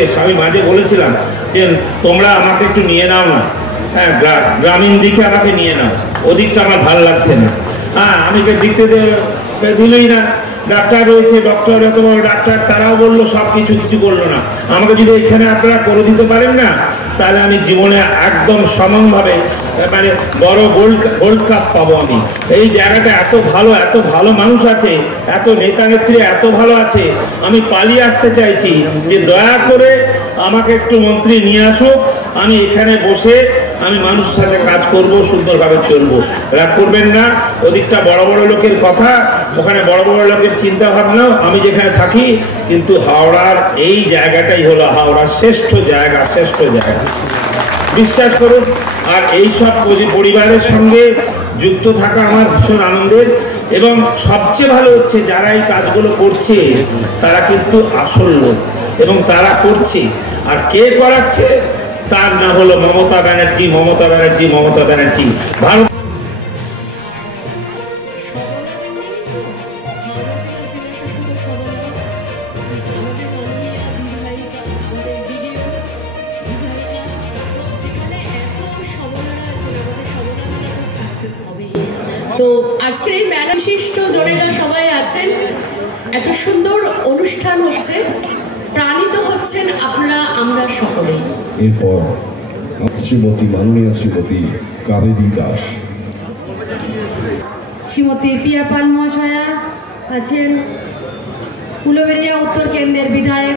পরিবেশ। আমি মাঝে বলেছিলাম যে তোমরা আমাকে একটু নিয়ে নাও না, হ্যাঁ গ্রামীণ দিকে আমাকে নিয়ে নাও, ওদিকটা আমার ভালো লাগছে না। হ্যাঁ আমি দেখতে দিলেই না, ডাক্তার রয়েছে, ডক্টর এত বড় ডাক্তার, তারাও বললো সব কিছু করলো না। আমাকে যদি এখানে আপনারা করে দিতে পারেন না, তাহলে আমি জীবনে একদম সমানভাবে মানে বড় গোল্ড কাপ পাবো আমি। এই জায়গাটা এত ভালো মানুষ আছে, এত নেতা নেত্রী এত ভালো আছে। আমি পালিয়ে আসতে চাইছি যে দয়া করে আমাকে একটু মন্ত্রী নিয়ে আসুক, আমি এখানে বসে আমি মানুষের সাথে কাজ করব, সুন্দরভাবে চলবো। রাগ করবেন না, ওদিকটা বড় লোকের কথা, ওখানে বড় লোকের চিন্তা ভাবনাও। আমি যেখানে থাকি, কিন্তু হাওড়ার এই জায়গাটাই হলো হাওড়ার শ্রেষ্ঠ জায়গা, বিশ্বাস করুন। আর এই সব পরিবারের সঙ্গে যুক্ত থাকা আমার ভীষণ আনন্দের। এবং সবচেয়ে ভালো হচ্ছে যারা এই কাজগুলো করছে তারা কিন্তু আসল লোক, এবং তারা করছে। আর কে করাচ্ছে, তার নাম হলো মমতা ব্যানার্জি। ভারত তো আজকের এই মেলা বিশিষ্ট জনেরা সবাই আছেন, এত সুন্দর অনুষ্ঠান হচ্ছে, প্রাণিত হচ্ছেন আপনারা আমরা সকলেই। এরপর মাননীয় শ্রীমতী কাবেরী দাস, শ্রীমতী পিয়া পাল মহাশয়া আছেন, উলুবেড়িয়া উত্তর কেন্দ্রের বিধায়ক।